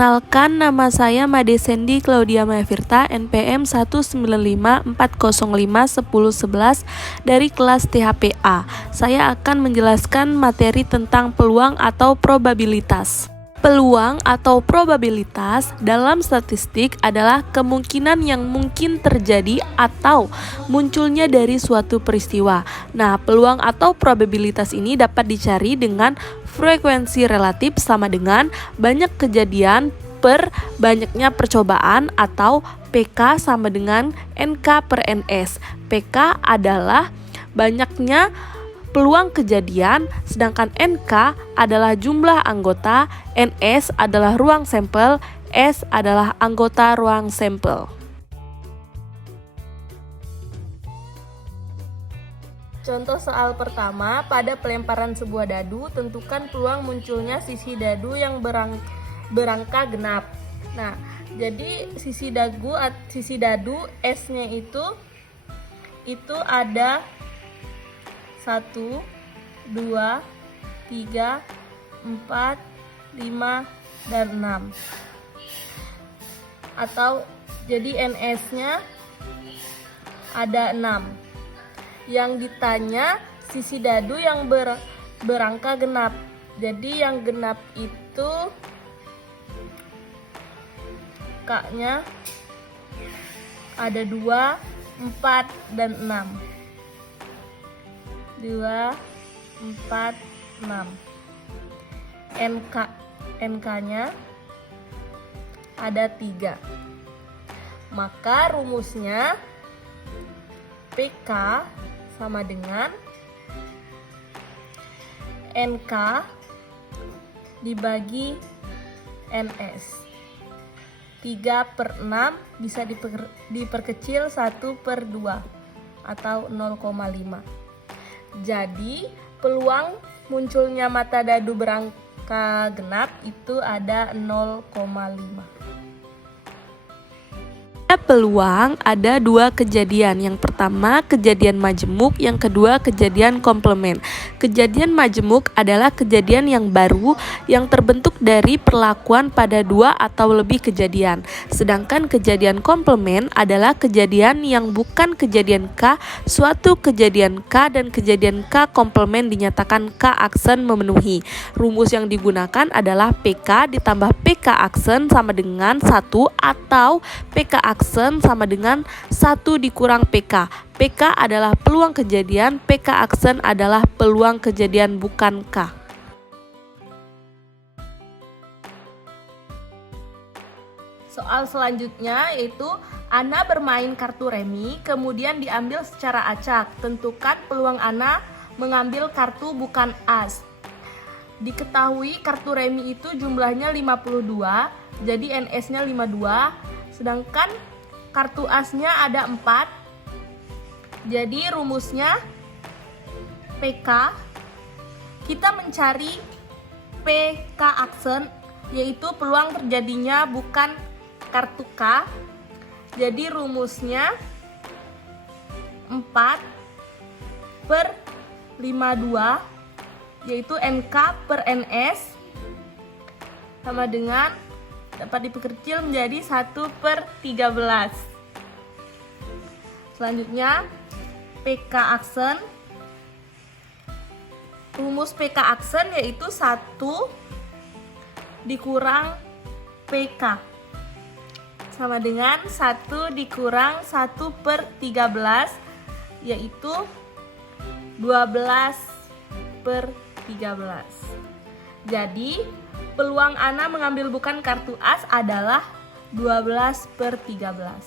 Kenalkan, nama saya Made Sandy Claudia Maya Firta, NPM 19540510111 dari kelas THPA. Saya akan menjelaskan materi tentang peluang atau probabilitas. Peluang atau probabilitas dalam statistik adalah kemungkinan yang mungkin terjadi atau munculnya dari suatu peristiwa. Nah, peluang atau probabilitas ini dapat dicari dengan frekuensi relatif sama dengan banyak kejadian per banyaknya percobaan atau PK sama dengan NK per NS. PK adalah banyaknya peluang kejadian, sedangkan NK adalah jumlah anggota, NS adalah ruang sampel, S adalah anggota ruang sampel. Contoh soal pertama, pada pelemparan sebuah dadu, tentukan peluang munculnya sisi dadu yang berangka genap. Nah, jadi sisi dadu S-nya itu ada 1, 2, 3, 4, 5, dan 6. Atau jadi NS-nya ada 6. Yang ditanya sisi dadu yang berangka genap. Jadi yang genap itu K-nya ada 2, 4, dan 6. 2, 4, 6. NK-nya ada 3. Maka rumusnya PK sama dengan NK dibagi NS. 3/6 bisa diperkecil 1/2 atau 0,5. Jadi peluang munculnya mata dadu berangka genap itu ada 0,5. Peluang ada 2 kejadian. Yang pertama kejadian majemuk, yang kedua kejadian komplement. Kejadian majemuk adalah kejadian yang baru yang terbentuk dari perlakuan pada 2 atau lebih kejadian. Sedangkan kejadian komplement adalah kejadian yang bukan kejadian K, suatu kejadian K dan kejadian K komplement dinyatakan K aksen memenuhi. Rumus yang digunakan adalah PK ditambah PK aksen sama dengan 1 atau PK aksen sama dengan 1 dikurang PK. PK adalah peluang kejadian, PK aksen adalah peluang kejadian bukan K. Soal selanjutnya yaitu Ana bermain kartu remi, kemudian diambil secara acak. Tentukan peluang Ana mengambil kartu bukan as. Diketahui kartu remi itu jumlahnya 52, jadi NS-nya 52, sedangkan kartu asnya ada 4, jadi rumusnya PK, kita mencari PK aksen, yaitu peluang terjadinya bukan kartu K, jadi rumusnya 4/52, yaitu NK per NS sama dengan dapat diperkecil menjadi 1/13. Selanjutnya PK aksen. Rumus PK aksen yaitu 1 dikurang PK sama dengan 1 dikurang 1/13, yaitu 12/13. Jadi peluang Ana mengambil bukan kartu as adalah 12/13.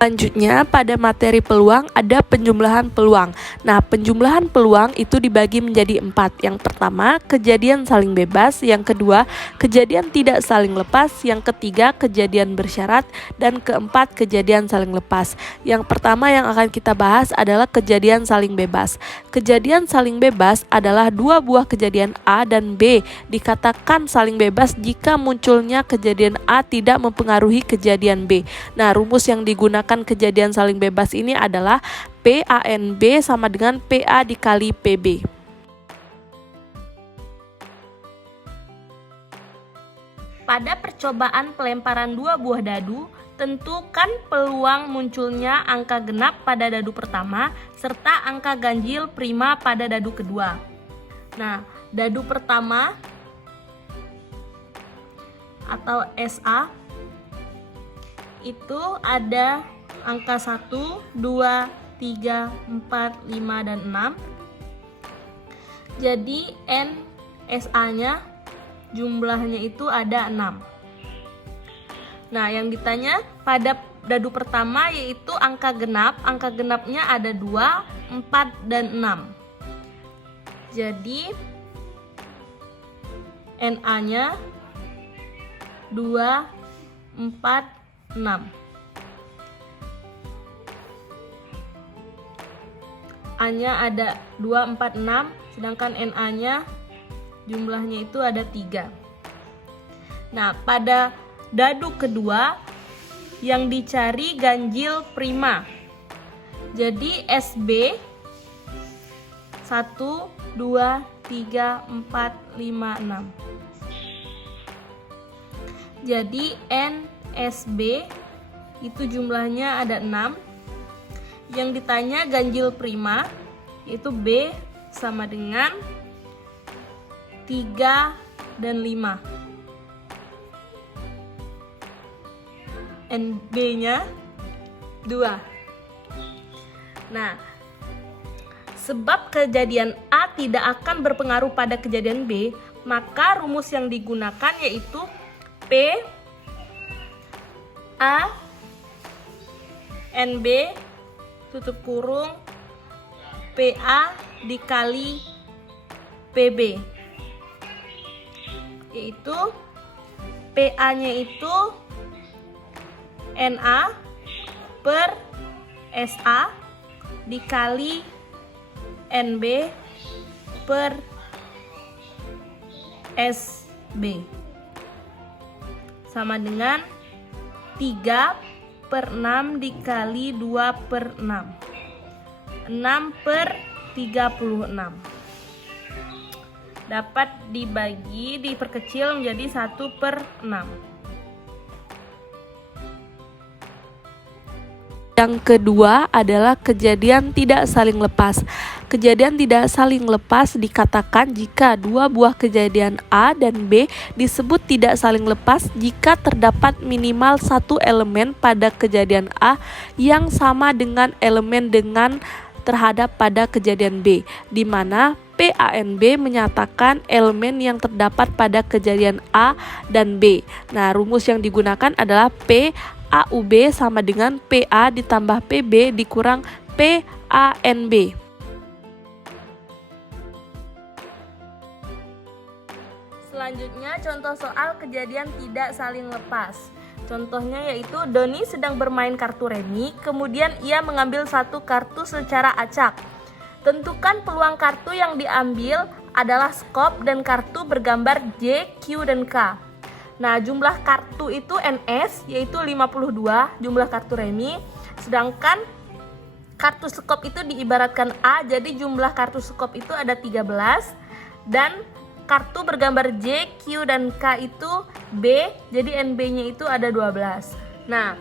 Selanjutnya pada materi peluang ada penjumlahan peluang. Nah, penjumlahan peluang itu dibagi menjadi 4. Yang pertama kejadian saling bebas, yang kedua kejadian tidak saling lepas, yang ketiga kejadian bersyarat, dan keempat kejadian saling lepas. Yang pertama yang akan kita bahas adalah kejadian saling bebas. Kejadian saling bebas adalah 2 buah kejadian A dan B dikatakan saling bebas jika munculnya kejadian A tidak mempengaruhi kejadian B. Nah, rumus yang digunakan kejadian saling bebas ini adalah PANB sama dengan PA dikali PB. pada percobaan pelemparan 2 buah dadu, tentukan peluang munculnya angka genap pada dadu pertama serta angka ganjil prima pada dadu kedua. Nah, dadu pertama atau SA itu ada angka 1, 2, 3, 4, 5, dan 6. Jadi NSA-nya jumlahnya itu ada 6. Nah, yang ditanya pada dadu pertama yaitu angka genap. Angka genapnya ada 2, 4, dan 6. Jadi NA-nya 2, 4, 6. A-nya ada 2, 4, 6, sedangkan NA-nya jumlahnya itu ada 3. Nah, pada dadu kedua yang dicari ganjil prima. Jadi SB 1, 2, 3, 4, 5, 6. Jadi NSB itu jumlahnya ada 6. Yang ditanya ganjil prima yaitu B sama dengan 3 dan 5. NB-nya 2. Nah, sebab kejadian A tidak akan berpengaruh pada kejadian B, maka rumus yang digunakan yaitu P A NB tutup kurung PA dikali PB, yaitu PA-nya itu NA per SA dikali NB per SB sama dengan 3 per 6 dikali 2 per 6, 6 per 36. Dapat diperkecil menjadi 1 per 6. Yang kedua adalah kejadian tidak saling lepas. Kejadian tidak saling lepas dikatakan jika dua buah kejadian A dan B disebut tidak saling lepas jika terdapat minimal satu elemen pada kejadian A yang sama dengan elemen dengan terhadap pada kejadian B, di mana PANB menyatakan elemen yang terdapat pada kejadian A dan B. Nah, rumus yang digunakan adalah PAUB sama dengan PA ditambah PB dikurang PANB. Selanjutnya contoh soal kejadian tidak saling lepas. Contohnya yaitu Doni sedang bermain kartu remi, kemudian ia mengambil satu kartu secara acak. Tentukan peluang kartu yang diambil adalah skop dan kartu bergambar J, Q, dan K. Nah, jumlah kartu itu NS yaitu 52 jumlah kartu remi, sedangkan kartu skop itu diibaratkan A, jadi jumlah kartu skop itu ada 13 dan kartu bergambar J, Q, dan K itu B, jadi NB-nya itu ada 12. Nah,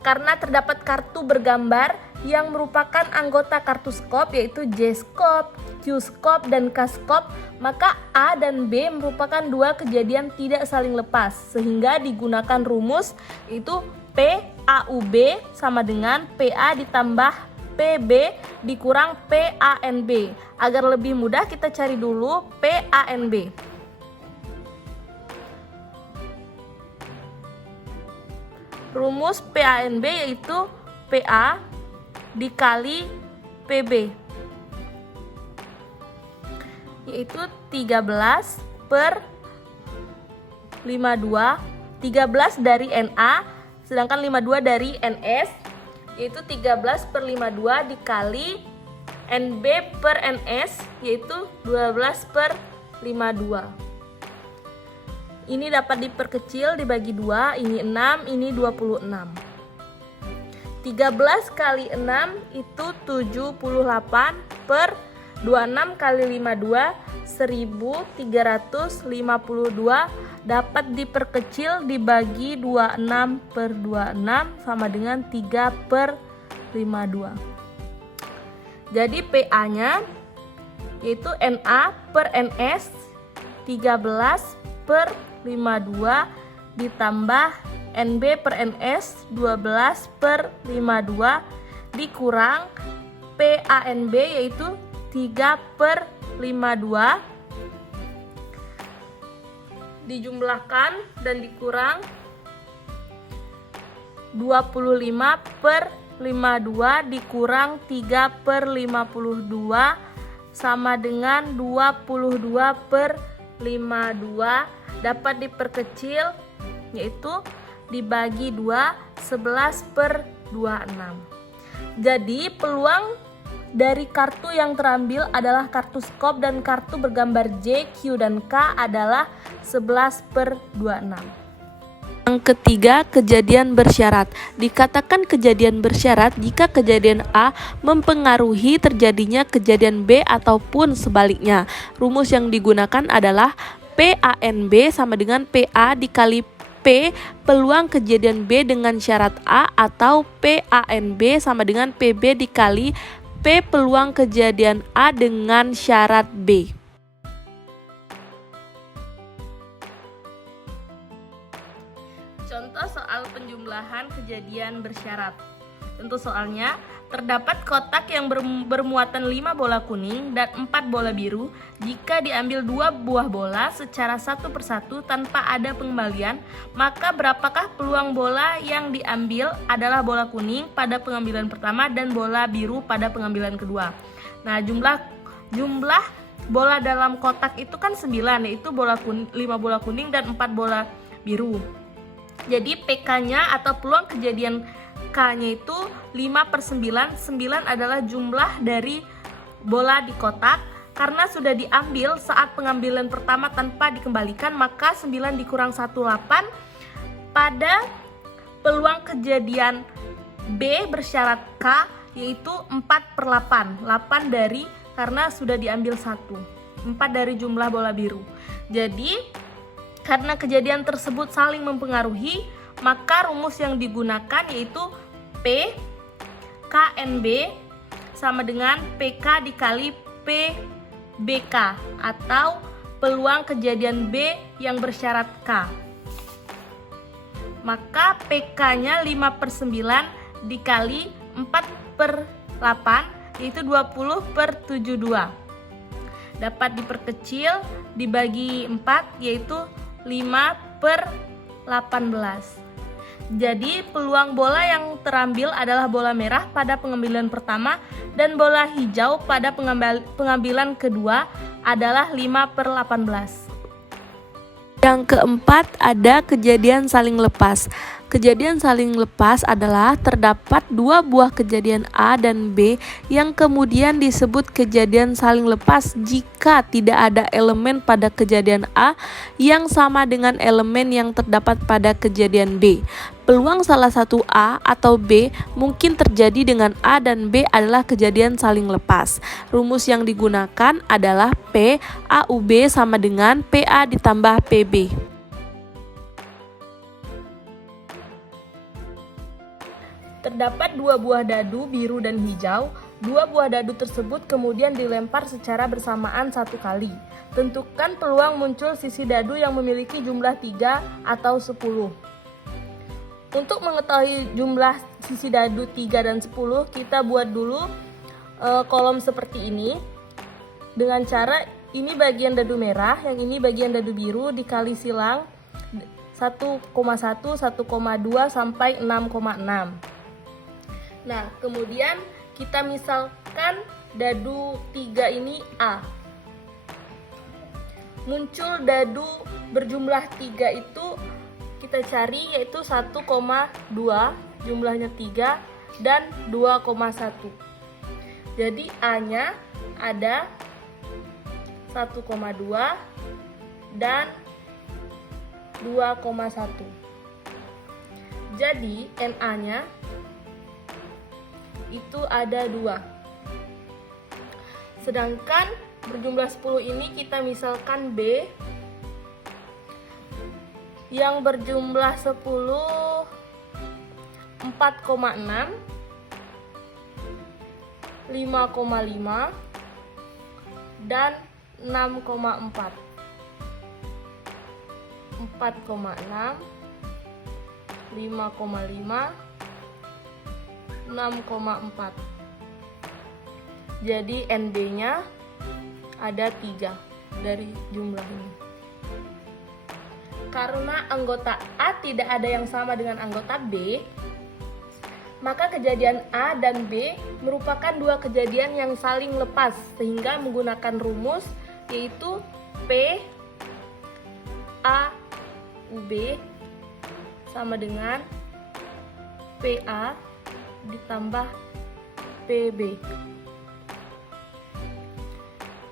karena terdapat kartu bergambar yang merupakan anggota kartu skop yaitu J skop, Q skop, dan K skop, maka A dan B merupakan dua kejadian tidak saling lepas, sehingga digunakan rumus itu PAUB sama dengan PA ditambah PB dikurang PANB. Agar lebih mudah kita cari dulu PANB. Rumus PANB yaitu PA dikali PB, yaitu 13 per 52, 13 dari NA sedangkan 52 dari NS, yaitu 13 per 52 dikali NB per NS, yaitu 12 per 52. Ini dapat diperkecil dibagi 2, ini 6, ini 26. 13 kali 6 itu 78 per 26 kali 52, 1352 dapat diperkecil dibagi 26 per 26 sama dengan 3 per 52. Jadi PA-nya yaitu NA per NS 13 per 52 ditambah NB per NS 12 per 52 dikurang PANB yaitu 3 per 52 dijumlahkan dan dikurang 25 per 52 dikurang 3 per 52 sama dengan 22 per 52 dapat diperkecil yaitu dibagi 2 11 per 26. Jadi peluang dari kartu yang terambil adalah kartu skop dan kartu bergambar J, Q, dan K adalah 11 per 26. Yang ketiga, kejadian bersyarat. Dikatakan kejadian bersyarat jika kejadian A mempengaruhi terjadinya kejadian B ataupun sebaliknya. Rumus yang digunakan adalah PANB sama dengan PA dikali P peluang kejadian B dengan syarat A atau PANB sama dengan PB dikali P peluang kejadian A dengan syarat B. Contoh soal penjumlahan kejadian bersyarat. Untuk soalnya, terdapat kotak yang bermuatan 5 bola kuning dan 4 bola biru. Jika diambil 2 buah bola secara satu persatu tanpa ada pengembalian, maka berapakah peluang bola yang diambil adalah bola kuning pada pengambilan pertama dan bola biru pada pengambilan kedua. Nah, jumlah bola dalam kotak itu kan 9, yaitu 5 bola kuning dan 4 bola biru. Jadi PK-nya atau peluang kejadian K-nya itu 5 per 9. 9 adalah jumlah dari bola di kotak. Karena sudah diambil saat pengambilan pertama tanpa dikembalikan, maka 9 dikurang 1, 8. Pada peluang kejadian B bersyarat K yaitu 4 per 8. 8 dari karena sudah diambil 1. 4 dari jumlah bola biru. Jadi karena kejadian tersebut saling mempengaruhi, maka rumus yang digunakan yaitu P KNB sama dengan PK dikali PBK atau peluang kejadian B yang bersyarat K. Maka PK-nya 5 per 9 dikali 4 per 8 yaitu 20 per 72. Dapat diperkecil dibagi 4 yaitu 5 per 18. Jadi peluang bola yang terambil adalah bola merah pada pengambilan pertama dan bola hijau pada pengambilan kedua adalah 5 per 18. Yang keempat, ada kejadian saling lepas. Kejadian saling lepas adalah terdapat 2 buah kejadian A dan B yang kemudian disebut kejadian saling lepas jika tidak ada elemen pada kejadian A yang sama dengan elemen yang terdapat pada kejadian B. Peluang salah satu A atau B mungkin terjadi dengan A dan B adalah kejadian saling lepas. Rumus yang digunakan adalah P AUB sama dengan PA ditambah PB. Terdapat 2 buah dadu biru dan hijau. 2 buah dadu tersebut kemudian dilempar secara bersamaan 1 kali. Tentukan peluang muncul sisi dadu yang memiliki jumlah 3 atau 10. Untuk mengetahui jumlah sisi dadu 3 dan 10, kita buat dulu kolom seperti ini. Dengan cara ini bagian dadu merah, yang ini bagian dadu biru dikali silang 1,1, 1,2 sampai 6,6. Nah, kemudian kita misalkan dadu 3 ini A. Muncul dadu berjumlah 3 itu kita cari yaitu 1,2, jumlahnya 3 dan 2,1. Jadi A-nya ada 1,2 dan 2,1. Jadi NA-nya itu ada 2. Sedangkan berjumlah 10 ini kita misalkan B. yang berjumlah 10, 4,6, 5,5, dan 6,4. 4,6, 5,5, 6,4. Jadi NB-nya ada 3 dari jumlah ini. Karena anggota A tidak ada yang sama dengan anggota B, maka kejadian A dan B merupakan dua kejadian yang saling lepas, sehingga menggunakan rumus yaitu P A UB sama dengan PA ditambah PB,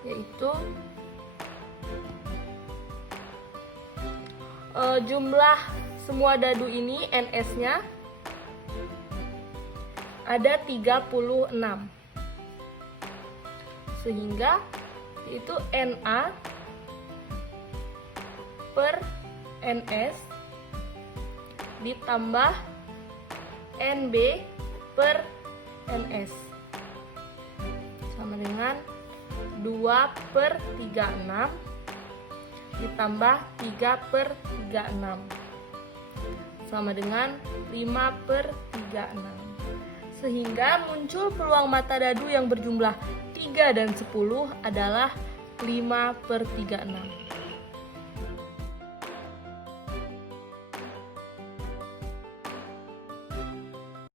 yaitu jumlah semua dadu ini NS-nya ada 36, sehingga itu NA per NS ditambah NB per NS sama dengan 2 per 36 ditambah 3 per 36 sama dengan 5 per 36, sehingga muncul peluang mata dadu yang berjumlah 3 dan 10 adalah 5 per 36.